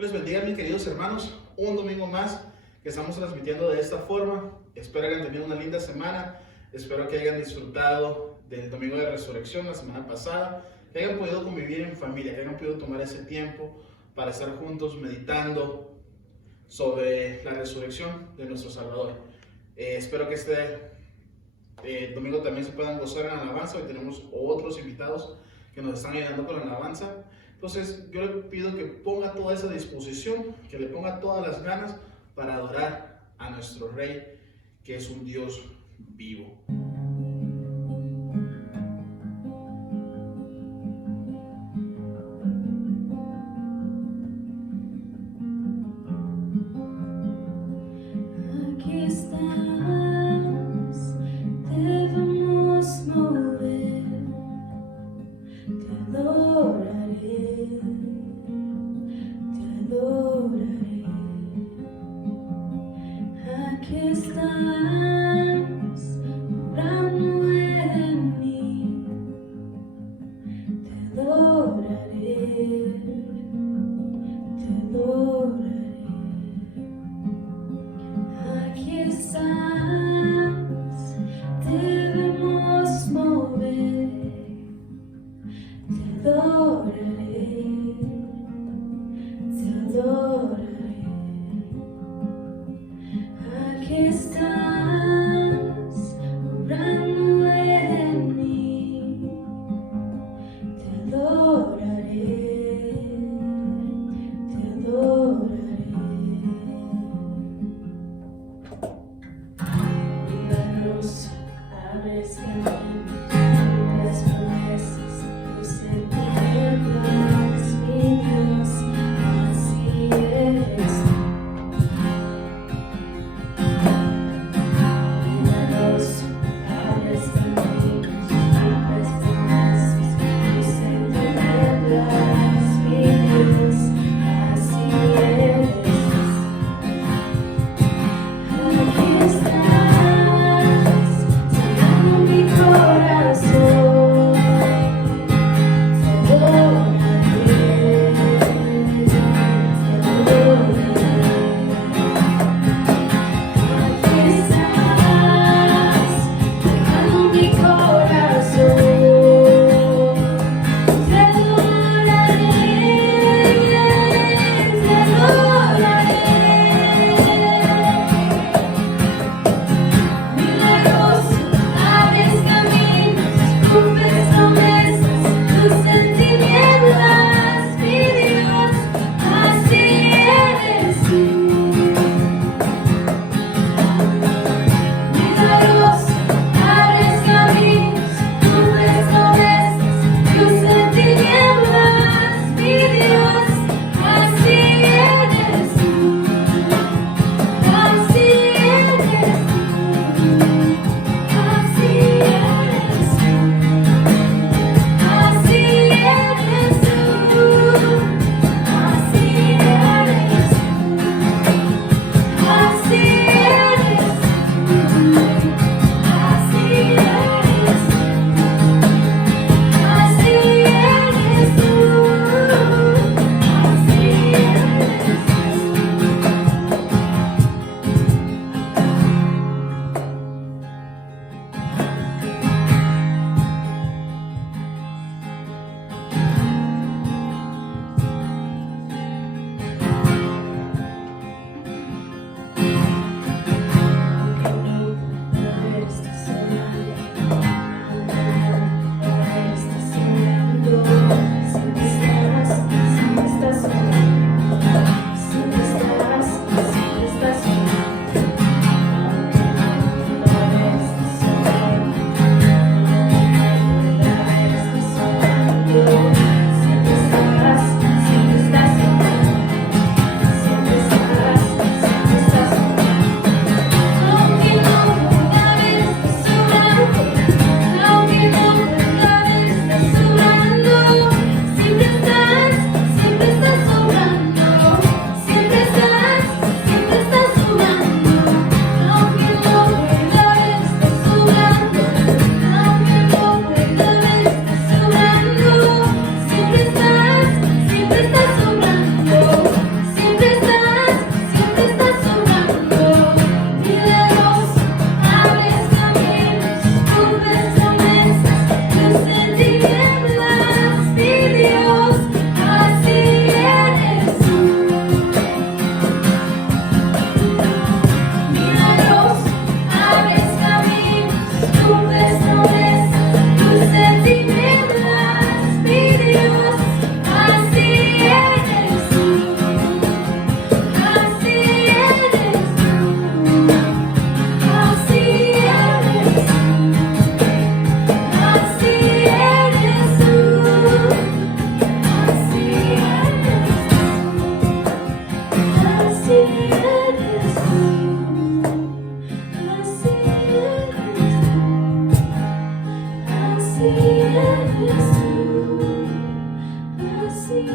Dios les bendiga, mis queridos hermanos. Un domingo más que estamos transmitiendo de esta forma. Espero que hayan tenido una linda semana. Espero que hayan disfrutado del domingo de resurrección la semana pasada. Que hayan podido convivir en familia, que hayan podido tomar ese tiempo para estar juntos meditando sobre la resurrección de nuestro Salvador. Espero que este domingo también se puedan gozar en la alabanza. Hoy tenemos otros invitados que nos están ayudando con la alabanza. Entonces yo le pido que ponga toda esa disposición, que le ponga todas las ganas para adorar a nuestro Rey, que es un Dios vivo. Aquí estás, debemos mover, te adoraré, te adoraré. Aquí estás, obrando en mí, te adoraré, te adoraré. Aquí estás, debemos mover, te adoraré, te adoraré. Aquí estás, obrando en mí, te adoraré, te adoraré. Milagros, abres caminos, cumples promesas, luz en tinieblas, mi Dios, así eres tú. Milagros, abres caminos, cumples promesas, luz en tinieblas, mi Dios, así eres tú. Aquí estás, sanando mi corazón. Así eres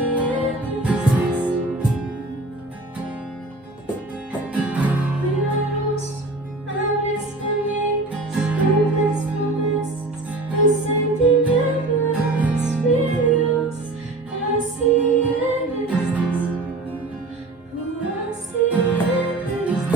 tú.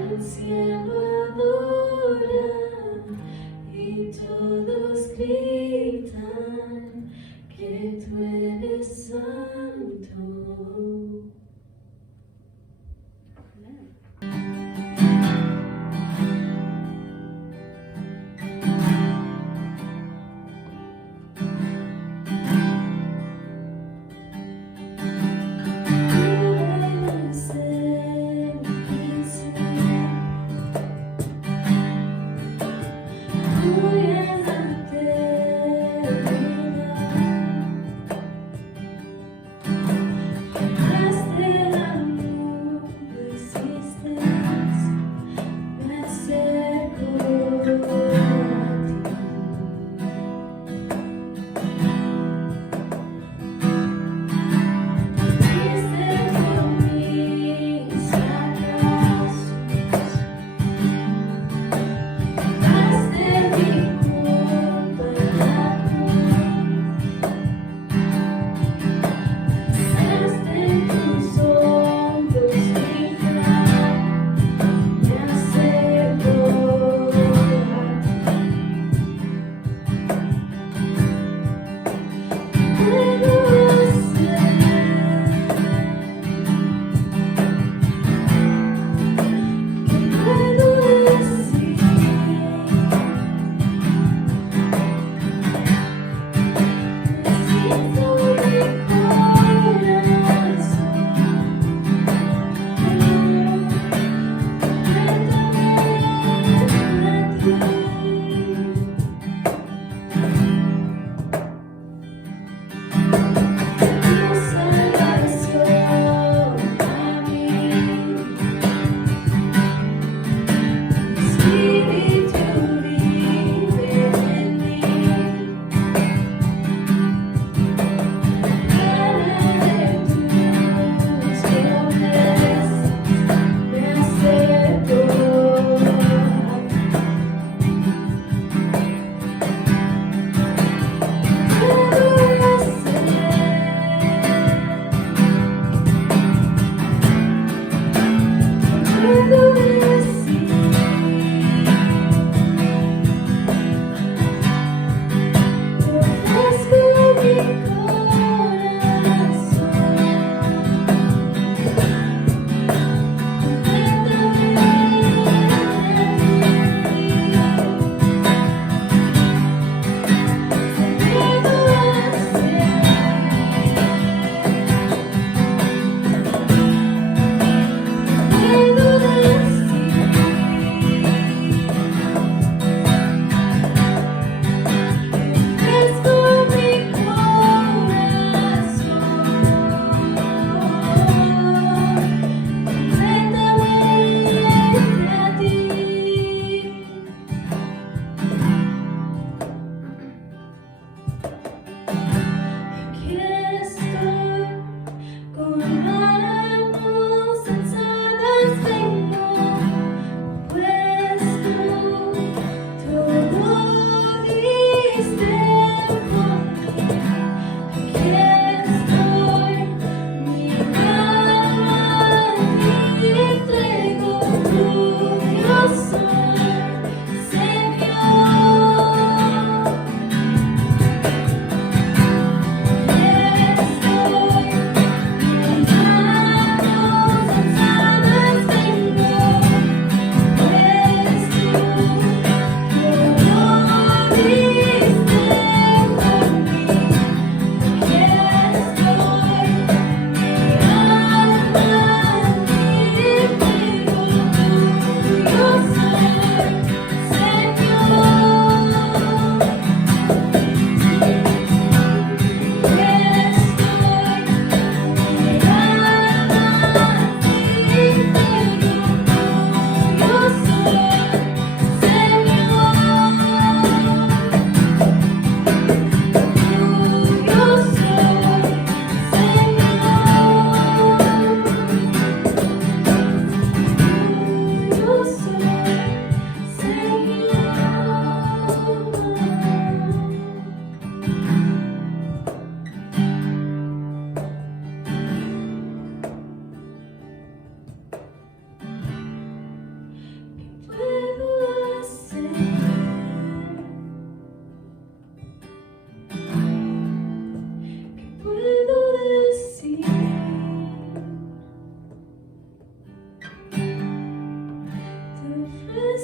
el cielo adora y todos gritan que tú eres santo. Voy a darte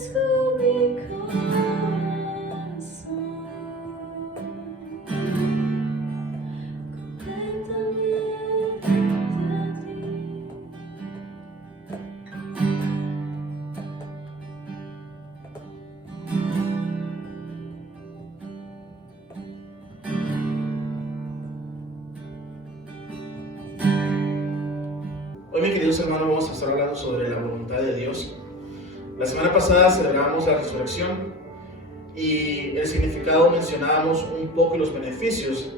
mi corazón, completamente a ti. Hoy, mis queridos hermanos, vamos a estar hablando sobre la voluntad de Dios. La semana pasada celebrábamos la resurrección y el significado mencionábamos un poco y los beneficios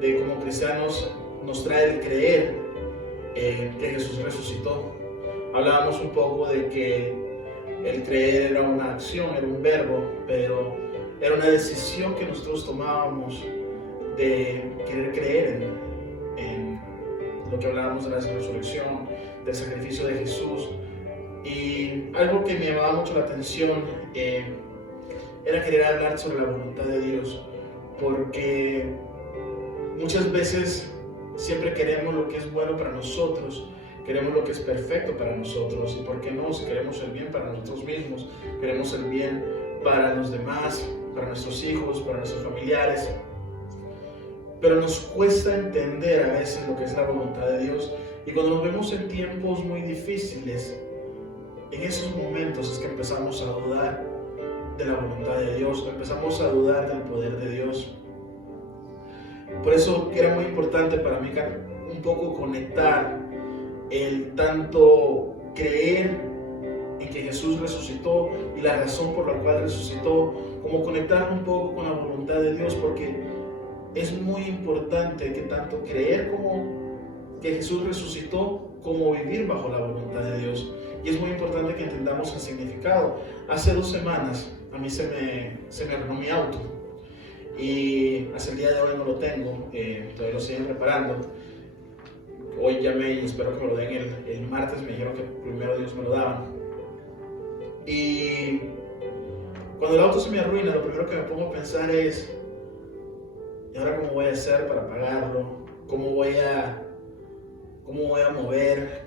de como cristianos nos trae el creer que Jesús resucitó. Hablábamos un poco de que el creer era una acción, era un verbo, pero era una decisión que nosotros tomábamos de querer creer en lo que hablábamos de la resurrección, del sacrificio de Jesús. Y algo que me llamaba mucho la atención era querer hablar sobre la voluntad de Dios, porque muchas veces siempre queremos lo que es bueno para nosotros, queremos lo que es perfecto para nosotros, y por qué no, si queremos el bien para nosotros mismos, queremos el bien para los demás, para nuestros hijos, para nuestros familiares, pero nos cuesta entender a veces lo que es la voluntad de Dios, y cuando nos vemos en tiempos muy difíciles, en esos momentos es que empezamos a dudar de la voluntad de Dios, empezamos a dudar del poder de Dios. Por eso era muy importante para mí un poco conectar el tanto creer en que Jesús resucitó y la razón por la cual resucitó, como conectar un poco con la voluntad de Dios, porque es muy importante que tanto creer como que Jesús resucitó, como vivir bajo la voluntad de Dios. Y es muy importante que entendamos el significado. Hace 2 semanas a mí se me arruinó mi auto y hasta el día de hoy no lo tengo, todavía lo siguen reparando. Hoy llamé y espero que me lo den el martes, me dijeron que primero Dios me lo daban. Y cuando el auto se me arruina, lo primero que me pongo a pensar es: ¿y ahora cómo voy a hacer para pagarlo? ¿Cómo voy a mover?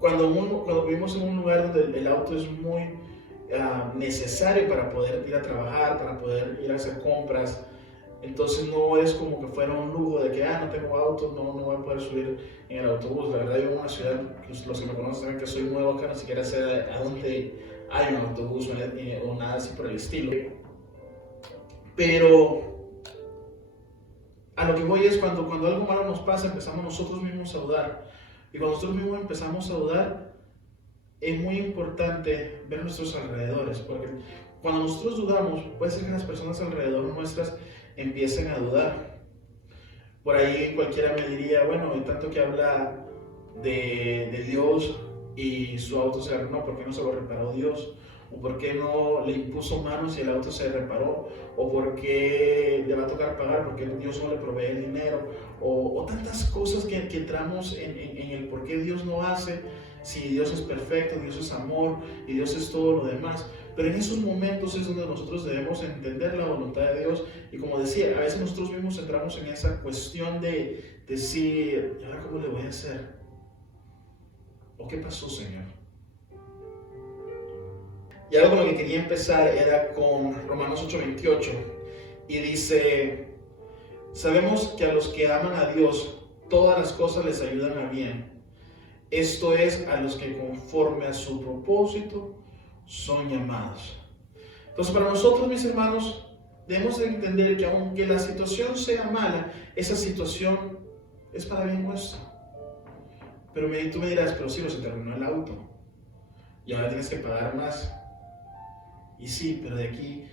Cuando vivimos en un lugar donde el auto es muy necesario para poder ir a trabajar, para poder ir a hacer compras, entonces no es como que fuera un lujo de que no tengo auto, no voy a poder subir en el autobús. La verdad, yo vivo en una ciudad, los que me conocen saben que soy nuevo acá, no siquiera sé a dónde hay un autobús o nada así por el estilo. Pero a lo que voy es cuando algo malo nos pasa, empezamos nosotros mismos a dudar. Y cuando nosotros mismos empezamos a dudar, es muy importante ver nuestros alrededores, porque cuando nosotros dudamos, puede ser que las personas alrededor nuestras empiecen a dudar. Por ahí cualquiera me diría: bueno, en tanto que habla de Dios y su auto se arruinó, ¿por qué no se lo reparó Dios? ¿O por qué no le impuso manos y el auto se reparó? ¿O por qué le va a tocar pagar porque Dios no le provee el dinero? O tantas cosas que entramos en el por qué Dios no hace, si Dios es perfecto, Dios es amor y Dios es todo lo demás. Pero en esos momentos es donde nosotros debemos entender la voluntad de Dios. Y como decía, a veces nosotros mismos entramos en esa cuestión de decir: ¿y ahora cómo le voy a hacer? ¿O qué pasó, Señor? Y algo con lo que quería empezar era con Romanos 8:28, y dice: sabemos que a los que aman a Dios, todas las cosas les ayudan a bien. Esto es, a los que conforme a su propósito son llamados. Entonces, para nosotros, mis hermanos, debemos de entender que aunque la situación sea mala, esa situación es para bien nuestro. Pero tú me dirás: pero sí, se terminó el auto y ahora tienes que pagar más. Y sí, pero de aquí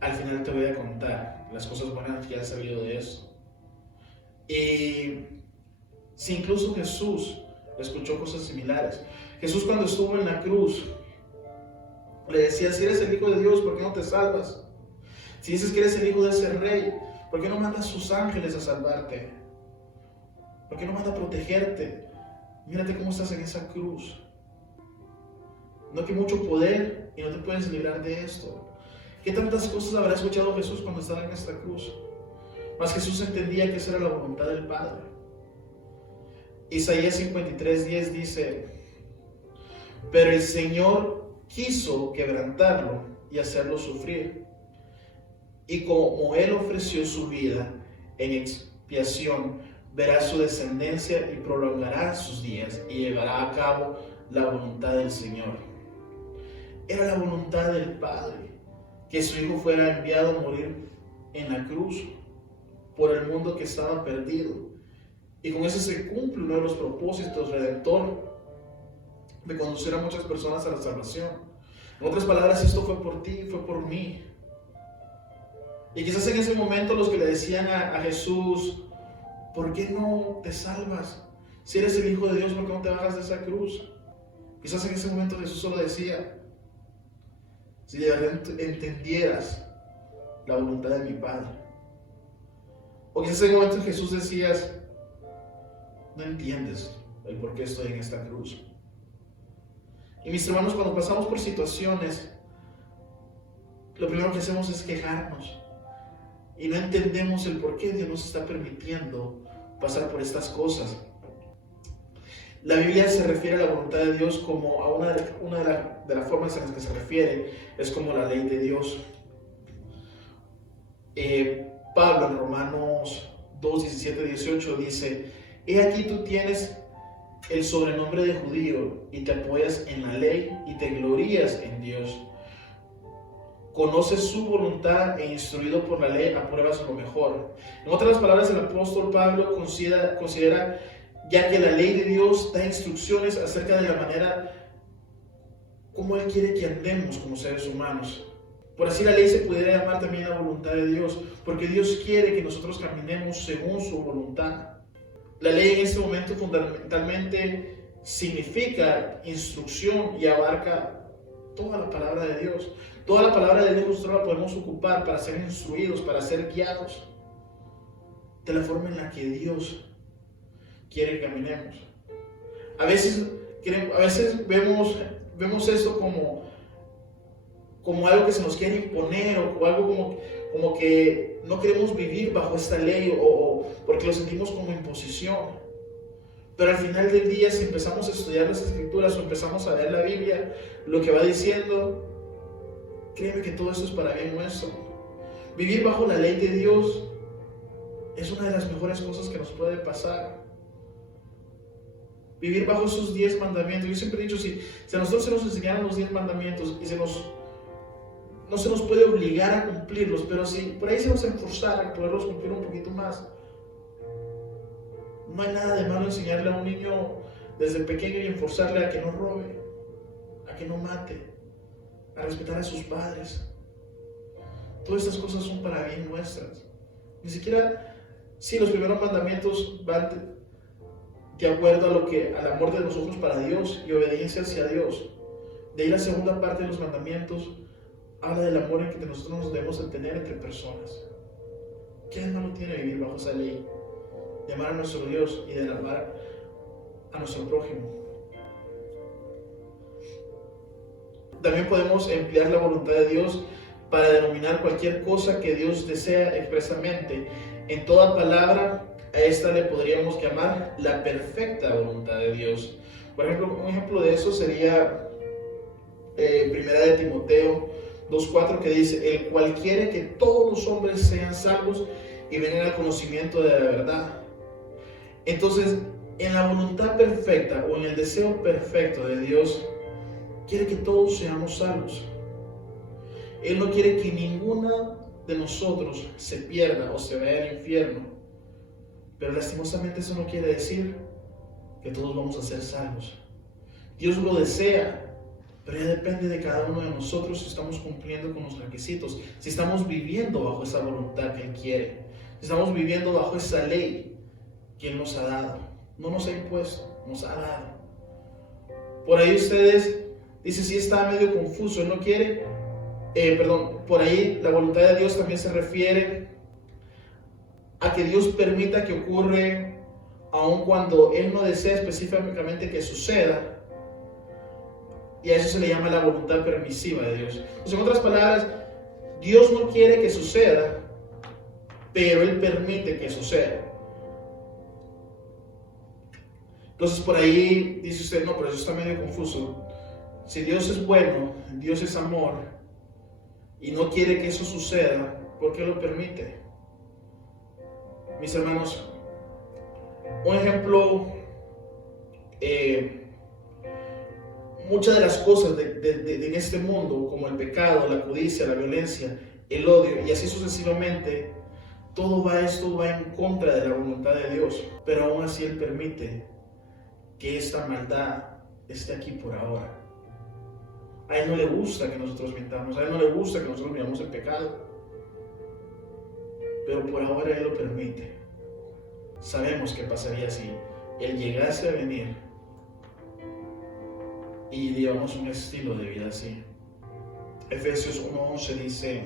al final te voy a contar las cosas buenas que has sabido de eso. Y si incluso Jesús escuchó cosas similares. Jesús, cuando estuvo en la cruz, le decía: si eres el Hijo de Dios, ¿por qué no te salvas? Si dices que eres el Hijo de ese Rey, ¿por qué no manda a sus ángeles a salvarte? ¿Por qué no manda a protegerte? Mírate cómo estás en esa cruz. No que mucho poder y no te puedes librar de esto. ¿Qué tantas cosas habrá escuchado Jesús cuando estaba en esta cruz? Mas Jesús entendía que esa era la voluntad del Padre. Isaías 53:10 dice: pero el Señor quiso quebrantarlo y hacerlo sufrir. Y como Él ofreció su vida en expiación, verá su descendencia y prolongará sus días y llevará a cabo la voluntad del Señor. Era la voluntad del Padre que su Hijo fuera enviado a morir en la cruz por el mundo que estaba perdido. Y con eso se cumple uno de los propósitos redentor de conducir a muchas personas a la salvación. En otras palabras, esto fue por ti, fue por mí. Y quizás en ese momento los que le decían a Jesús, ¿por qué no te salvas? Si eres el Hijo de Dios, ¿por qué no te bajas de esa cruz? Quizás en ese momento Jesús solo decía, si de verdad entendieras la voluntad de mi Padre. O quizás en ese momento Jesús decía, no entiendes el por qué estoy en esta cruz. Y mis hermanos, cuando pasamos por situaciones, lo primero que hacemos es quejarnos. Y no entendemos el por qué Dios nos está permitiendo pasar por estas cosas. La Biblia se refiere a la voluntad de Dios como a una de las formas en las que se refiere, es como la ley de Dios. Pablo en Romanos 2, 17, 18 dice, he aquí tú tienes el sobrenombre de judío y te apoyas en la ley y te glorías en Dios. Conoces su voluntad e instruido por la ley apruebas lo mejor. En otras palabras, el apóstol Pablo considera ya que la ley de Dios da instrucciones acerca de la manera como Él quiere que andemos como seres humanos. Por así la ley se pudiera llamar también la voluntad de Dios, porque Dios quiere que nosotros caminemos según su voluntad. La ley en este momento fundamentalmente significa instrucción y abarca toda la palabra de Dios. Toda la palabra de Dios nosotros la podemos ocupar para ser instruidos, para ser guiados de la forma en la que Dios quiere que caminemos. A veces vemos esto como algo que se nos quiere imponer o algo como que no queremos vivir bajo esta ley o porque lo sentimos como imposición. Pero al final del día, si empezamos a estudiar las Escrituras o empezamos a ver la Biblia, lo que va diciendo, créeme que todo esto es para bien nuestro. Vivir bajo la ley de Dios es una de las mejores cosas que nos puede pasar. Vivir bajo esos 10 mandamientos. Yo siempre he dicho, si a nosotros se nos enseñaran los 10 mandamientos y no se nos puede obligar a cumplirlos, pero si por ahí se nos esforzara a poderlos cumplir un poquito más, no hay nada de malo enseñarle a un niño desde pequeño y enforzarle a que no robe, a que no mate, a respetar a sus padres. Todas estas cosas son para bien nuestras. Ni siquiera, sí, los primeros mandamientos van de acuerdo al amor de nosotros para Dios y obediencia hacia Dios. De ahí la segunda parte de los mandamientos habla del amor en que nosotros nos debemos de tener entre personas. ¿Qué de malo tiene vivir bajo esa ley? De amar a nuestro Dios y de amar a nuestro prójimo. También podemos emplear la voluntad de Dios para denominar cualquier cosa que Dios desea expresamente. En toda palabra, a esta le podríamos llamar la perfecta voluntad de Dios. Por ejemplo, un ejemplo de eso sería Primera de Timoteo 2:4, que dice, el cual quiere que todos los hombres sean salvos y vengan al conocimiento de la verdad. Entonces, en la voluntad perfecta o en el deseo perfecto de Dios, quiere que todos seamos salvos. Él no quiere que ninguna de nosotros se pierda o se vaya al infierno. Pero lastimosamente eso no quiere decir que todos vamos a ser salvos. Dios lo desea, pero ya depende de cada uno de nosotros si estamos cumpliendo con los requisitos, si estamos viviendo bajo esa voluntad que Él quiere, si estamos viviendo bajo esa ley que Él nos ha dado. No nos ha impuesto, nos ha dado. Por ahí ustedes dicen, si está medio confuso, Él no quiere, por ahí la voluntad de Dios también se refiere a que Dios permita que ocurra aun cuando Él no desea específicamente que suceda, y a eso se le llama la voluntad permisiva de Dios. Entonces, en otras palabras, Dios no quiere que suceda, pero Él permite que suceda. Entonces por ahí dice usted, no, pero eso está medio confuso. Si Dios es bueno, Dios es amor, y no quiere que eso suceda, ¿por qué lo permite? Mis hermanos, un ejemplo, muchas de las cosas en este mundo, como el pecado, la codicia, la violencia, el odio, y así sucesivamente, esto va en contra de la voluntad de Dios, pero aún así Él permite que esta maldad esté aquí por ahora. A Él no le gusta que nosotros mintamos, a Él no le gusta que nosotros vivamos el pecado, pero por ahora Él lo permite. Sabemos qué pasaría si Él llegase a venir y llevamos un estilo de vida así. Efesios 1:11 dice: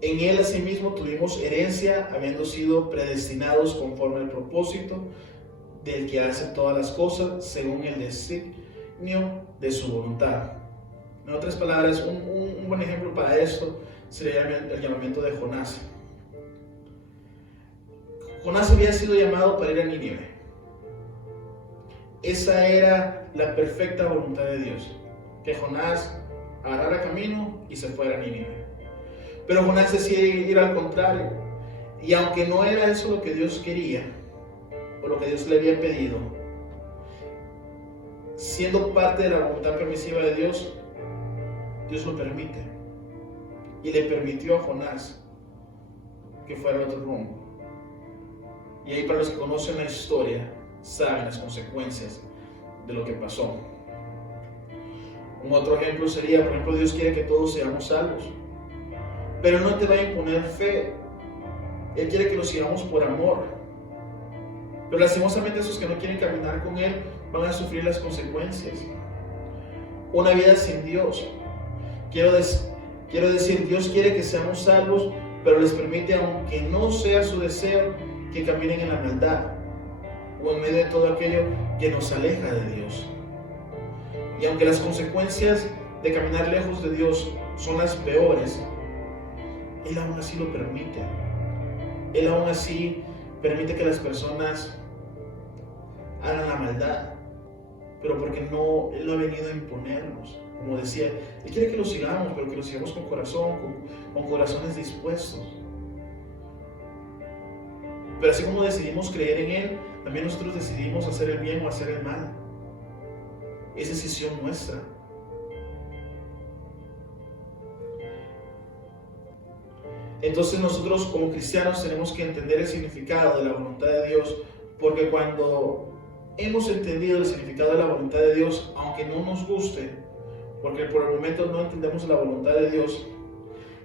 en Él asimismo tuvimos herencia, habiendo sido predestinados conforme al propósito del que hace todas las cosas según el designio de su voluntad. En otras palabras, un buen ejemplo para esto sería el llamamiento de Jonás. Jonás había sido llamado para ir a Nínive. Esa era la perfecta voluntad de Dios, que Jonás agarrara camino y se fuera a Nínive. Pero Jonás decide ir al contrario, y aunque no era eso lo que Dios quería, o lo que Dios le había pedido, siendo parte de la voluntad permisiva de Dios, Dios lo permite. Y le permitió a Jonás que fuera a otro rumbo. Y ahí, para los que conocen la historia, saben las consecuencias de lo que pasó. Un otro ejemplo sería, por ejemplo, Dios quiere que todos seamos salvos, pero no te va a imponer fe. Él quiere que lo sigamos por amor. Pero lastimosamente esos que no quieren caminar con Él van a sufrir las consecuencias. Una vida sin Dios. Quiero decir, Dios quiere que seamos salvos, pero les permite, aunque no sea su deseo, que caminen en la maldad o en medio de todo aquello que nos aleja de Dios. Y aunque las consecuencias de caminar lejos de Dios son las peores, Él aún así lo permite. Él aún así permite que las personas hagan la maldad, pero porque Él no ha venido a imponernos. Como decía, Él quiere que lo sigamos, pero que lo sigamos con corazón, con corazones dispuestos. Pero así como decidimos creer en Él, también nosotros decidimos hacer el bien o hacer el mal. Es decisión nuestra. Entonces nosotros como cristianos tenemos que entender el significado de la voluntad de Dios, porque cuando hemos entendido el significado de la voluntad de Dios, aunque no nos guste, porque por el momento no entendemos la voluntad de Dios,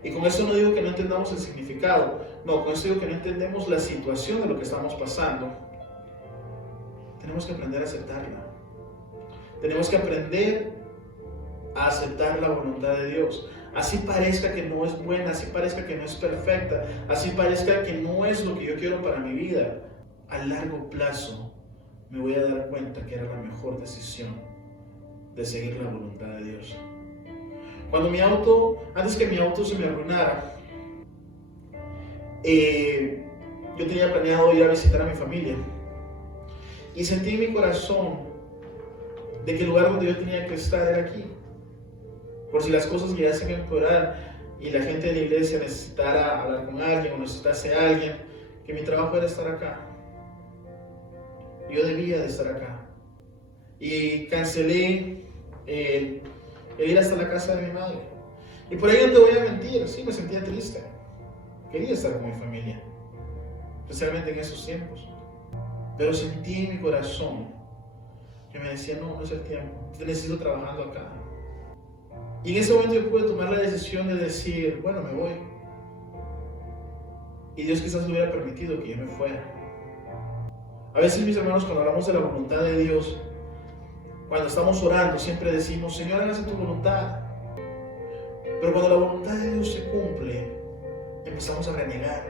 y con eso no digo que no entendamos el significado, no, con eso digo que no entendemos la situación de lo que estamos pasando, tenemos que aprender a aceptarla. Tenemos que aprender a aceptar la voluntad de Dios. Así parezca que no es buena, así parezca que no es perfecta, así parezca que no es lo que yo quiero para mi vida, a largo plazo me voy a dar cuenta que era la mejor decisión de seguir la voluntad de Dios. Antes que mi auto se me arruinara, yo tenía planeado ir a visitar a mi familia y sentí en mi corazón de que el lugar donde yo tenía que estar era aquí. Por si las cosas llegasen a empeorar y la gente de la iglesia necesitara hablar con alguien o necesitase a alguien, que mi trabajo era estar acá. Yo debía de estar acá. Y cancelé el ir hasta la casa de mi madre. Y por ahí no te voy a mentir, sí me sentía triste. Quería estar con mi familia, especialmente en esos tiempos. Pero sentí en mi corazón que me decía, no es el tiempo, te necesito trabajando acá. Y en ese momento yo pude tomar la decisión de decir, bueno, me voy. Y Dios quizás no hubiera permitido que yo me fuera. A veces, mis hermanos, cuando hablamos de la voluntad de Dios, cuando estamos orando, siempre decimos, Señor, hágase tu voluntad. Pero cuando la voluntad de Dios se cumple, empezamos a renegar.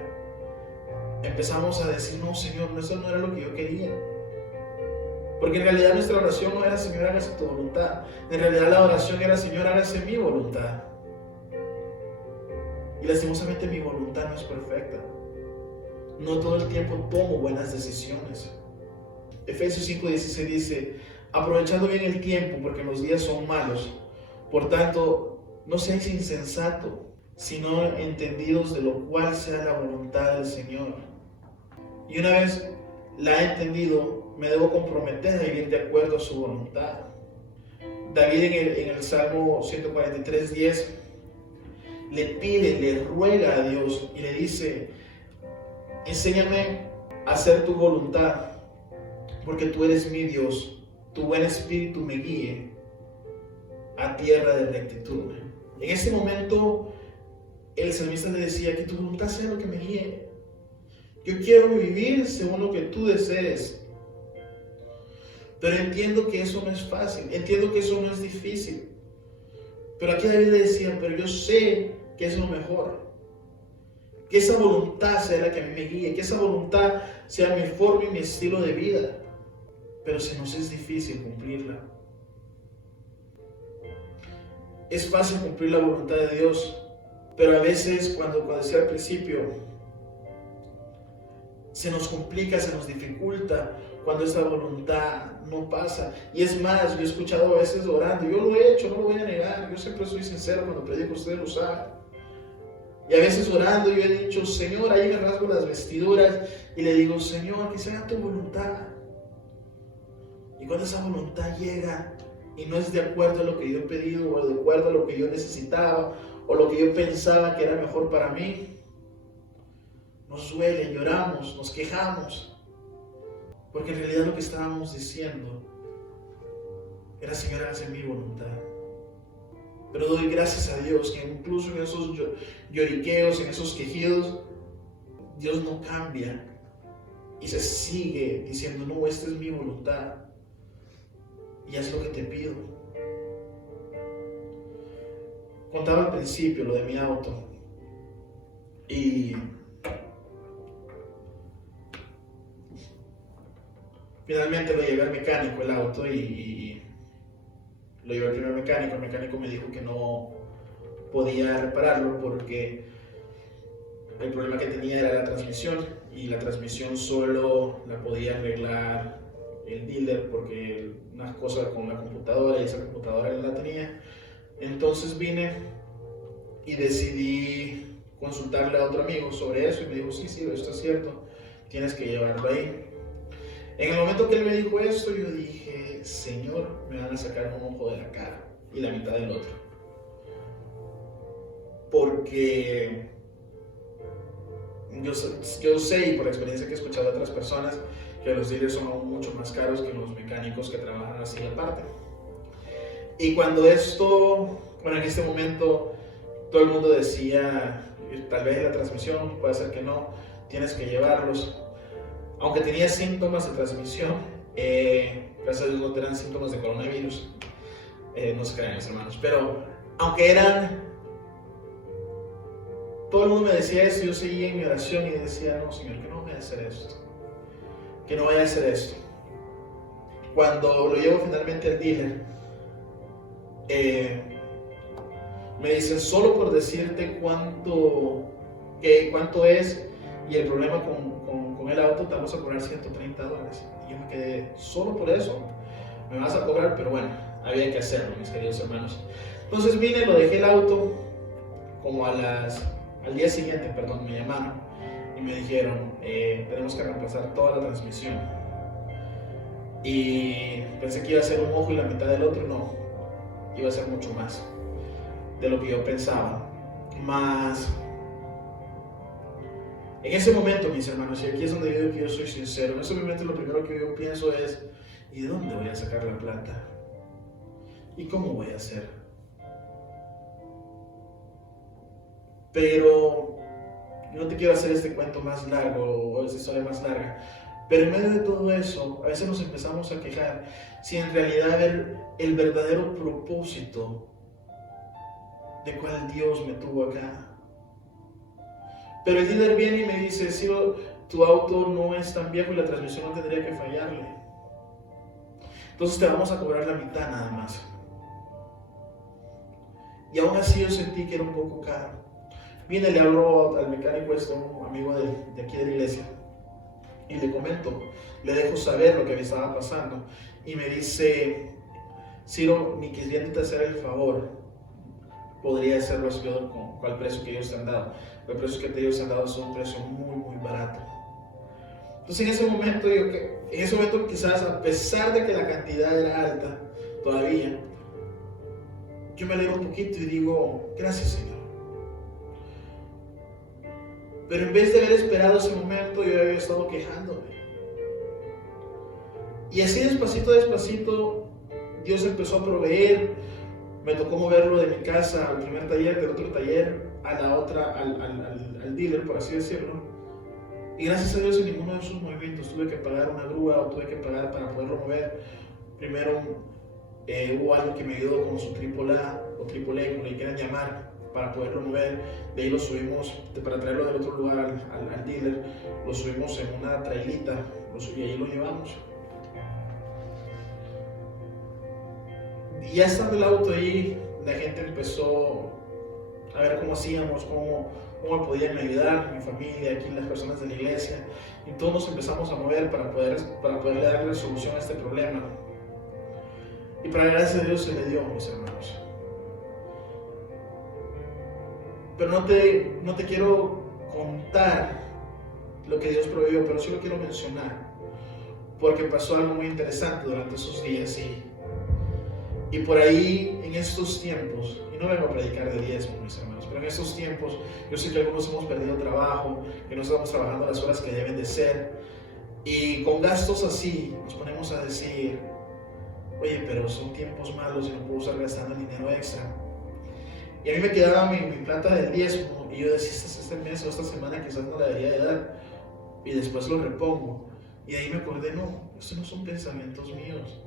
Empezamos a decir, no, Señor, eso no era lo que yo quería. Porque en realidad nuestra oración no era, Señor, hágase tu voluntad. En realidad la oración era, Señor, hágase mi voluntad. Y lastimosamente mi voluntad no es perfecta. No todo el tiempo tomo buenas decisiones. Efesios 5:16 dice, aprovechando bien el tiempo, porque los días son malos, Por tanto, no seáis insensatos, sino entendidos de lo cual sea la voluntad del Señor. Y una vez la he entendido, me debo comprometer a vivir de acuerdo a su voluntad. David en el Salmo 143:10 le pide, le ruega a Dios y le dice: enséñame a hacer tu voluntad, porque tú eres mi Dios, tu buen espíritu me guíe a tierra de rectitud. En ese momento el salmista le decía: que tu voluntad sea lo que me guíe. Yo quiero vivir según lo que tú desees. Pero entiendo que eso no es fácil, entiendo que eso no es difícil. Pero aquí David le decía: pero yo sé que es lo mejor. Que esa voluntad sea la que a mí me guíe, que esa voluntad sea mi forma y mi estilo de vida. Pero se nos es difícil cumplirla. Es fácil cumplir la voluntad de Dios, pero a veces, cuando decía al principio, se nos complica, se nos dificulta cuando esa voluntad no pasa. Y es más, yo he escuchado a veces orando, yo lo he hecho, no lo voy a negar, yo siempre soy sincero cuando predico, ustedes lo saben. Y a veces orando yo he dicho: Señor, ahí me rasgo las vestiduras y le digo: Señor, que se haga tu voluntad. Y cuando esa voluntad llega y no es de acuerdo a lo que yo he pedido, o de acuerdo a lo que yo necesitaba, o lo que yo pensaba que era mejor para mí, nos duele, lloramos, nos quejamos, porque en realidad lo que estábamos diciendo era: Señor, hágase mi voluntad. Pero doy gracias a Dios que incluso en esos lloriqueos, en esos quejidos, Dios no cambia y se sigue diciendo: no, esta es mi voluntad y haz lo que te pido. Contaba al principio lo de mi auto y finalmente lo llevé al mecánico, el auto, y lo llevé al primer mecánico. El mecánico me dijo que no podía repararlo porque el problema que tenía era la transmisión, y la transmisión solo la podía arreglar el dealer, porque unas cosas con la computadora, y esa computadora él la tenía. Entonces vine y decidí consultarle a otro amigo sobre eso, y me dijo: sí, esto es cierto, tienes que llevarlo ahí. En el momento que él me dijo esto, yo dije: Señor, me van a sacar un ojo de la cara y la mitad del otro. Porque yo sé, y por la experiencia que he escuchado de otras personas, que los dealers son aún mucho más caros que los mecánicos que trabajan así aparte. Y cuando esto, bueno, en este momento todo el mundo decía: tal vez la transmisión, puede ser que no, tienes que llevarlos. Aunque tenía síntomas de transmisión, gracias a Dios no eran síntomas de coronavirus, no se crean, mis hermanos, pero aunque eran, todo el mundo me decía eso, yo seguía en mi oración y decía: no, Señor, que no vaya a hacer esto, que no vaya a hacer esto. Cuando lo llevo finalmente al dealer, me dicen: solo por decirte cuánto es y el problema con el auto, te vamos a cobrar $130. Y yo me quedé: solo por eso me vas a cobrar. Pero bueno, había que hacerlo, mis queridos hermanos. Entonces vine, lo dejé el auto, como al día siguiente, me llamaron y me dijeron: tenemos que reemplazar toda la transmisión. Y pensé que iba a ser un ojo y la mitad del otro. No, iba a ser mucho más de lo que yo pensaba. Más en ese momento, mis hermanos, y aquí es donde yo digo que yo soy sincero, en ese momento lo primero que yo pienso es: ¿y de dónde voy a sacar la plata? ¿Y cómo voy a hacer? Pero yo no te quiero hacer este cuento más largo, o esta historia más larga, pero en medio de todo eso, a veces nos empezamos a quejar si en realidad el verdadero propósito de cuál Dios me tuvo acá. Pero el líder viene y me dice: si tu auto no es tan viejo y la transmisión no tendría que fallarle, entonces te vamos a cobrar la mitad nada más. Y aún así yo sentí que era un poco caro. Vine, le hablo al mecánico, un amigo de aquí de la iglesia, y le comento, le dejo saber lo que me estaba pasando, y me dice: Ciro, ni queriéndote hacer el favor, podría ser recibido con el precio que ellos te han dado. El precio que ellos te han dado es un precio muy, muy barato. Entonces en ese momento quizás, a pesar de que la cantidad era alta, todavía, yo me alegro un poquito y digo, gracias Señor. Pero en vez de haber esperado ese momento, yo había estado quejándome. Y así despacito, Dios empezó a proveer. Me tocó moverlo de mi casa al primer taller, del otro taller a la otra, al dealer, por así decirlo. Y gracias a Dios en ninguno de esos movimientos tuve que pagar una grúa o tuve que pagar para poderlo mover. Primero hubo algo que me ayudó con su AAA o AAA, como le quieran llamar, para poderlo mover. De ahí lo subimos, para traerlo del otro lugar al dealer, lo subimos en una trailita y ahí lo llevamos. Y ya estando el auto ahí, la gente empezó a ver cómo hacíamos, cómo me podían ayudar, mi familia, aquí las personas de la iglesia, y todos nos empezamos a mover para poderle darle solución a este problema. Y para gracia de Dios se le dio, mis hermanos. Pero no te quiero contar lo que Dios proveyó, pero sí lo quiero mencionar, porque pasó algo muy interesante durante esos días y por ahí en estos tiempos, y no vengo a predicar de diezmo, mis hermanos, pero en estos tiempos yo sé que algunos hemos perdido trabajo, que no estamos trabajando las horas que deben de ser, y con gastos así nos ponemos a decir, oye, pero son tiempos malos y no puedo estar gastando dinero extra. Y a mí me quedaba mi plata del diezmo y yo decía, este mes o esta semana quizás no la debería de dar, y después lo repongo. Y de ahí me acordé, no, estos no son pensamientos míos.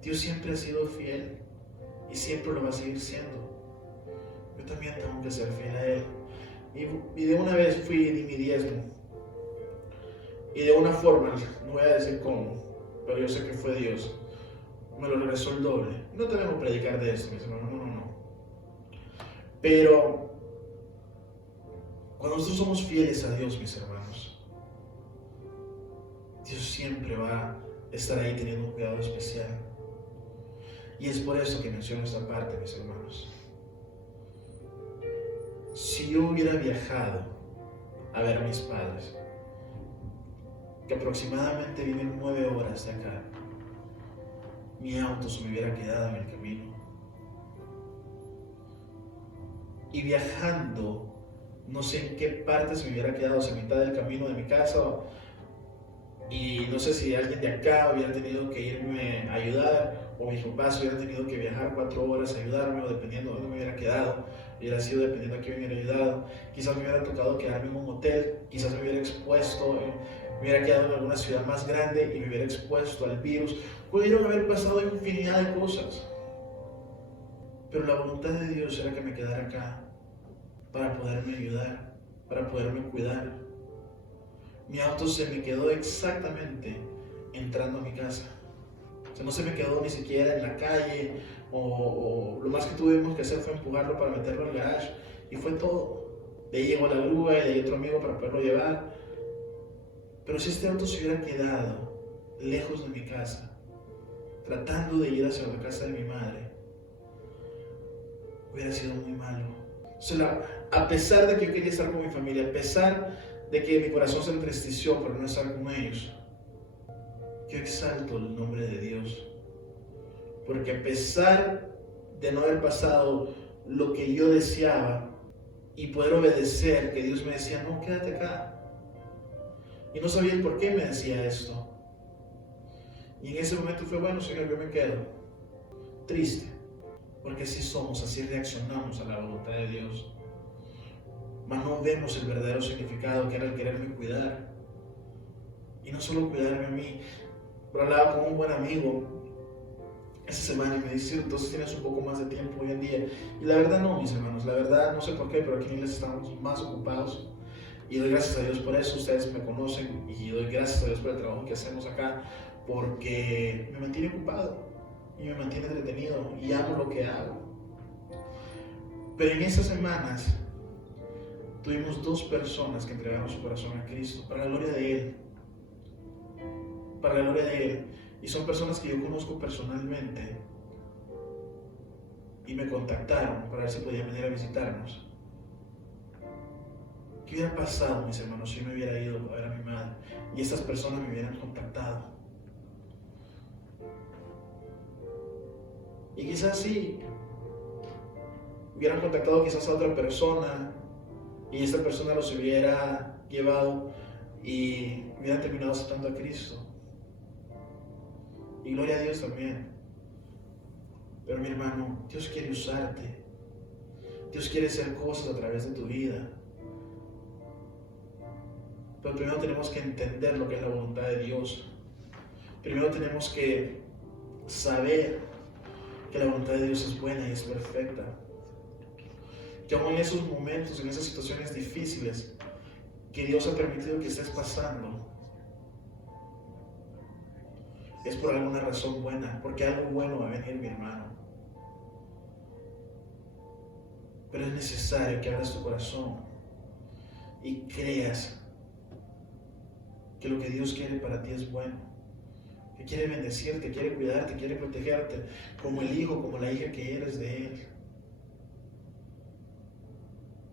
Dios siempre ha sido fiel y siempre lo va a seguir siendo. Yo también tengo que ser fiel a Él. Y de una vez fui y di mi diezmo. Y de una forma, no voy a decir cómo, pero yo sé que fue Dios, me lo regresó el doble. No tenemos que predicar de esto, mis hermanos, no. Pero cuando nosotros somos fieles a Dios, mis hermanos, Dios siempre va a estar ahí teniendo un cuidado especial. Y es por eso que menciono esta parte, mis hermanos. Si yo hubiera viajado a ver a mis padres, que aproximadamente viven 9 horas de acá, mi auto se me hubiera quedado en el camino. Y viajando, no sé en qué parte se me hubiera quedado, a mitad del camino de mi casa, y no sé si alguien de acá hubiera tenido que irme a ayudar, o mis papás hubieran tenido que viajar 4 horas a ayudarme, o dependiendo de dónde me hubiera quedado, hubiera sido dependiendo de quién me hubiera ayudado. Quizás me hubiera tocado quedarme en un hotel, quizás me hubiera expuesto, me hubiera quedado en alguna ciudad más grande y me hubiera expuesto al virus. Pudieron haber pasado infinidad de cosas, pero la voluntad de Dios era que me quedara acá para poderme ayudar, para poderme cuidar. Mi auto se me quedó exactamente entrando a mi casa. O sea, no se me quedó ni siquiera en la calle, o lo más que tuvimos que hacer fue empujarlo para meterlo en el garage, y fue todo. De ahí llegó la grúa y de ahí otro amigo para poderlo llevar. Pero si este auto se hubiera quedado lejos de mi casa, tratando de ir hacia la casa de mi madre, hubiera sido muy malo. O sea, a pesar de que yo quería estar con mi familia, a pesar de que mi corazón se entristeció por no estar con ellos, yo exalto el nombre de Dios, porque a pesar de no haber pasado lo que yo deseaba y poder obedecer, que Dios me decía, no, quédate acá, y no sabía el por qué me decía esto, y en ese momento fue, bueno, Señor, yo me quedo triste, porque así somos, así reaccionamos a la voluntad de Dios, mas no vemos el verdadero significado que era el quererme cuidar, y no solo cuidarme a mí. Pero hablaba con un buen amigo esa semana y me dice, entonces tienes un poco más de tiempo hoy en día. Y la verdad no, mis hermanos, la verdad no sé por qué, pero aquí en Iglesia estamos más ocupados. Y doy gracias a Dios por eso, ustedes me conocen, y doy gracias a Dios por el trabajo que hacemos acá, porque me mantiene ocupado y me mantiene entretenido y amo lo que hago. Pero en esas semanas tuvimos 2 personas que entregaron su corazón a Cristo para la gloria de Él. Para la gloria de Él. Y son personas que yo conozco personalmente, y me contactaron para ver si podían venir a visitarnos. ¿Qué hubiera pasado, mis hermanos, si yo me hubiera ido a ver a mi madre y estas personas me hubieran contactado? Y quizás sí, hubieran contactado quizás a otra persona y esta persona los hubiera llevado y hubieran terminado aceptando a Cristo. Y gloria a Dios también. Pero mi hermano, Dios quiere usarte. Dios quiere hacer cosas a través de tu vida. Pero primero tenemos que entender lo que es la voluntad de Dios. Primero tenemos que saber que la voluntad de Dios es buena y es perfecta. Que aún en esos momentos, en esas situaciones difíciles que Dios ha permitido que estés pasando, es por alguna razón buena, porque algo bueno va a venir, mi hermano. Pero es necesario que abras tu corazón y creas que lo que Dios quiere para ti es bueno, que quiere bendecirte, quiere cuidarte, quiere protegerte, como el hijo, como la hija que eres de Él.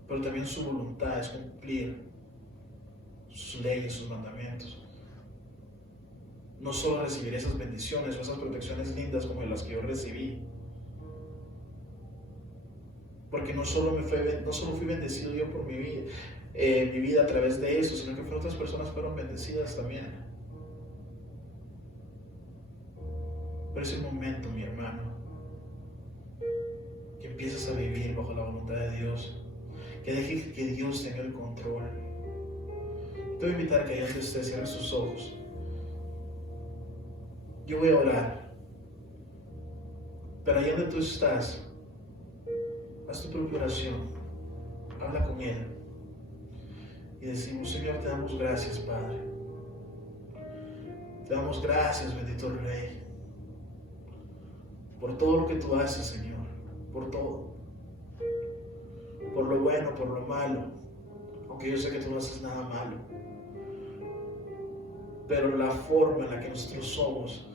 Pero también su voluntad es cumplir sus leyes, sus mandamientos. No solo recibir esas bendiciones o esas protecciones lindas como las que yo recibí, porque no solo fui bendecido yo por mi vida a través de eso, sino que otras personas fueron bendecidas también. Pero es el momento, mi hermano, que empieces a vivir bajo la voluntad de Dios, que dejes que Dios tenga el control. Te voy a invitar a que allá donde estés cierres sus ojos. Yo voy a orar, pero allá donde tú estás, haz tu propia oración, habla con Él y decimos: Señor, te damos gracias, Padre, te damos gracias, bendito Rey, por todo lo que tú haces, Señor, por todo, por lo bueno, por lo malo, aunque yo sé que tú no haces nada malo, pero la forma en la que nosotros somos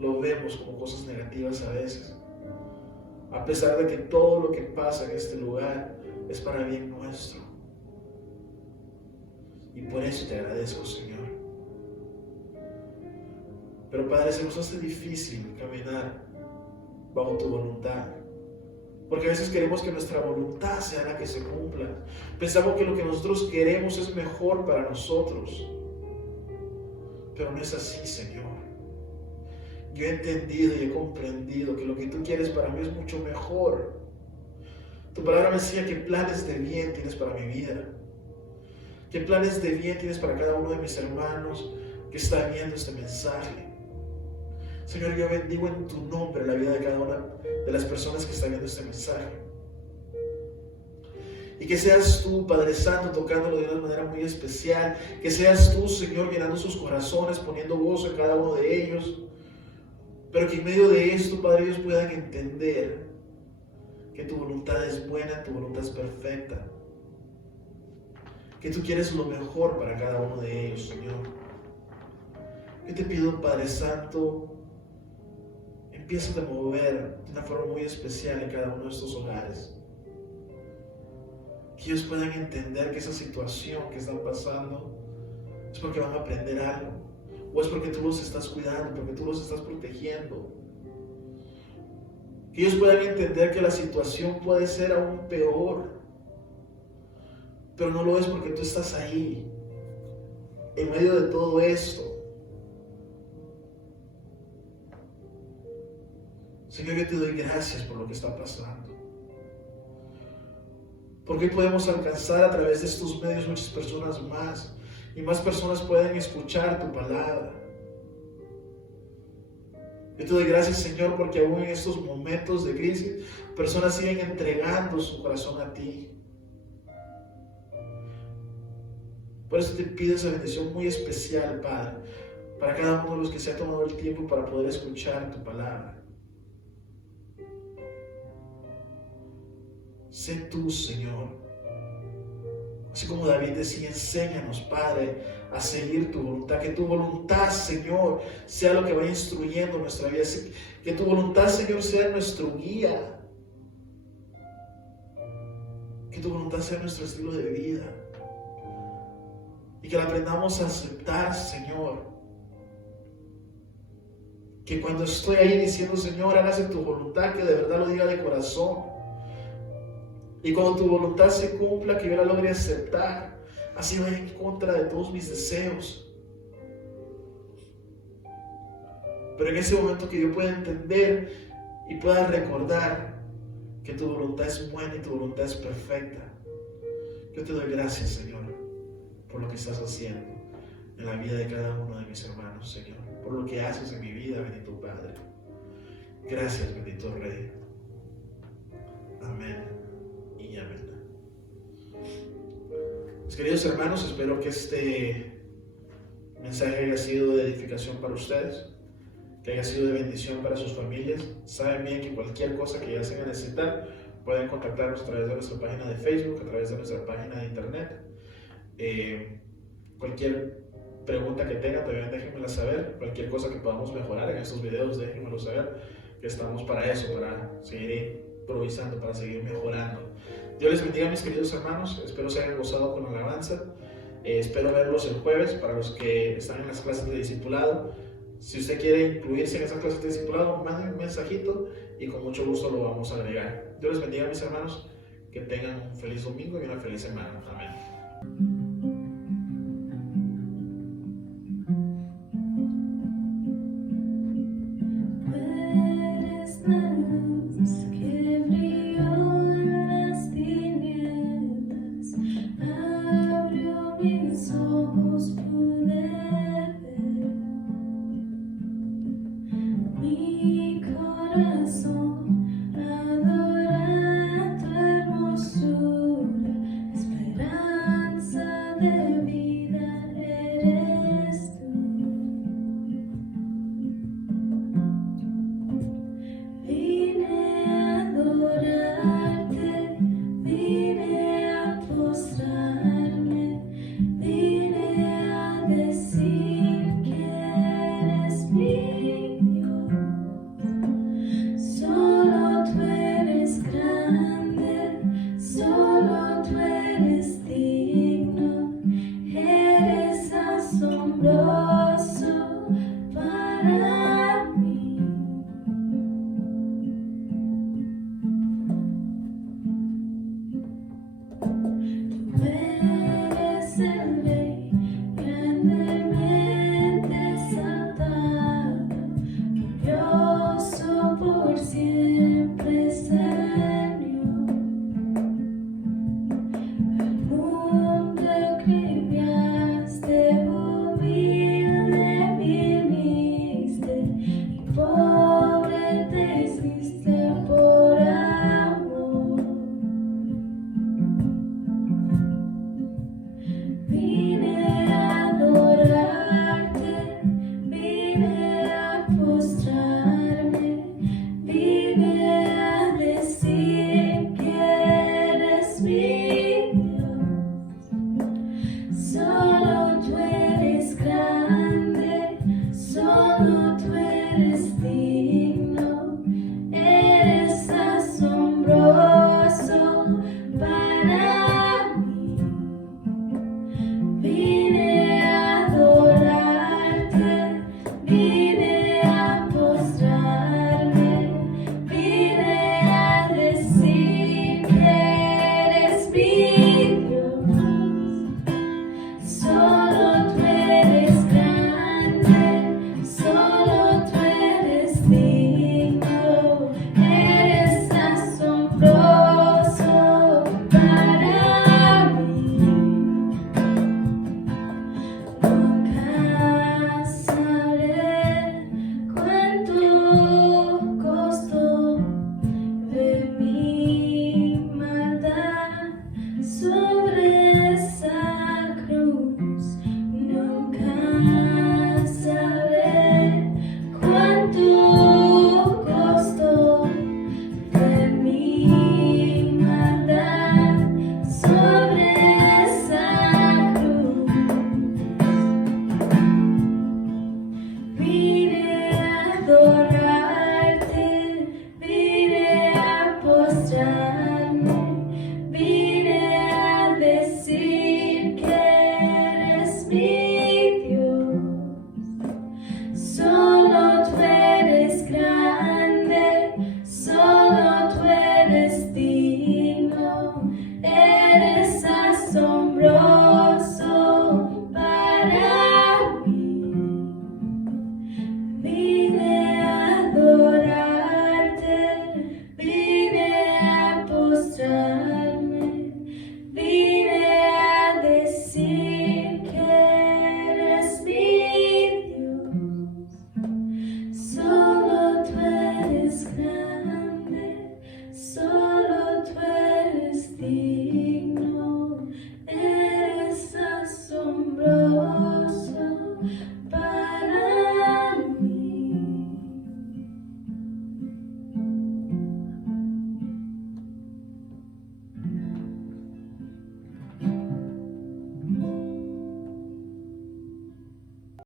lo vemos como cosas negativas a veces, a pesar de que todo lo que pasa en este lugar es para bien nuestro. Y por eso te agradezco, Señor. Pero Padre, se nos hace difícil caminar bajo tu voluntad, porque a veces queremos que nuestra voluntad sea la que se cumpla. Pensamos que lo que nosotros queremos es mejor para nosotros, pero no es así, Señor. Yo he entendido y he comprendido que lo que tú quieres para mí es mucho mejor. Tu palabra me enseña qué planes de bien tienes para mi vida, qué planes de bien tienes para cada uno de mis hermanos que está viendo este mensaje. Señor, yo bendigo en tu nombre la vida de cada una de las personas que están viendo este mensaje. Y que seas tú, Padre Santo, tocándolo de una manera muy especial. Que seas tú, Señor, llenando sus corazones, poniendo gozo en cada uno de ellos. Pero que en medio de esto, Padre Dios, puedan entender que tu voluntad es buena, tu voluntad es perfecta. Que tú quieres lo mejor para cada uno de ellos, Señor. Yo te pido, Padre Santo, empieza a mover de una forma muy especial en cada uno de estos hogares. Que ellos puedan entender que esa situación que están pasando es porque van a aprender algo, o es porque tú los estás cuidando, porque tú los estás protegiendo. Que ellos puedan entender que la situación puede ser aún peor, pero no lo es porque tú estás ahí, en medio de todo esto. Señor, yo te doy gracias por lo que está pasando. Porque podemos alcanzar a través de estos medios muchas personas más, y más personas pueden escuchar tu palabra. Yo te doy gracias, Señor, porque aún en estos momentos de crisis, personas siguen entregando su corazón a ti. Por eso te pido esa bendición muy especial, Padre, para cada uno de los que se ha tomado el tiempo para poder escuchar tu palabra. Sé tú, Señor. Así como David decía, enséñanos, Padre, a seguir tu voluntad. Que tu voluntad, Señor, sea lo que vaya instruyendo nuestra vida. Que tu voluntad, Señor, sea nuestro guía. Que tu voluntad sea nuestro estilo de vida. Y que la aprendamos a aceptar, Señor. Que cuando estoy ahí diciendo, Señor, hágase tu voluntad, que de verdad lo diga de corazón. Y cuando tu voluntad se cumpla, que yo la logre aceptar. Así vaya en contra de todos mis deseos. Pero en ese momento que yo pueda entender y pueda recordar que tu voluntad es buena y tu voluntad es perfecta. Yo te doy gracias, Señor, por lo que estás haciendo en la vida de cada uno de mis hermanos, Señor. Por lo que haces en mi vida, bendito Padre. Gracias, bendito Rey. Amén y amén. Mis queridos hermanos, espero que este mensaje haya sido de edificación para ustedes, que haya sido de bendición para sus familias. Saben bien que cualquier cosa que ya se a necesitar, pueden contactarnos a través de nuestra página de Facebook, a través de nuestra página de internet. Cualquier pregunta que tengan, también déjenmela saber. Cualquier cosa que podamos mejorar en estos videos, déjenmelo saber, que estamos para eso, para seguir improvisando, para seguir mejorando. Dios les bendiga, mis queridos hermanos. Espero se hayan gozado con la alabanza. Espero verlos el jueves para los que están en las clases de discipulado. Si usted quiere incluirse en esas clases de discipulado, manden un mensajito y con mucho gusto lo vamos a agregar. Dios les bendiga, mis hermanos. Que tengan un feliz domingo y una feliz semana. Amén. Vine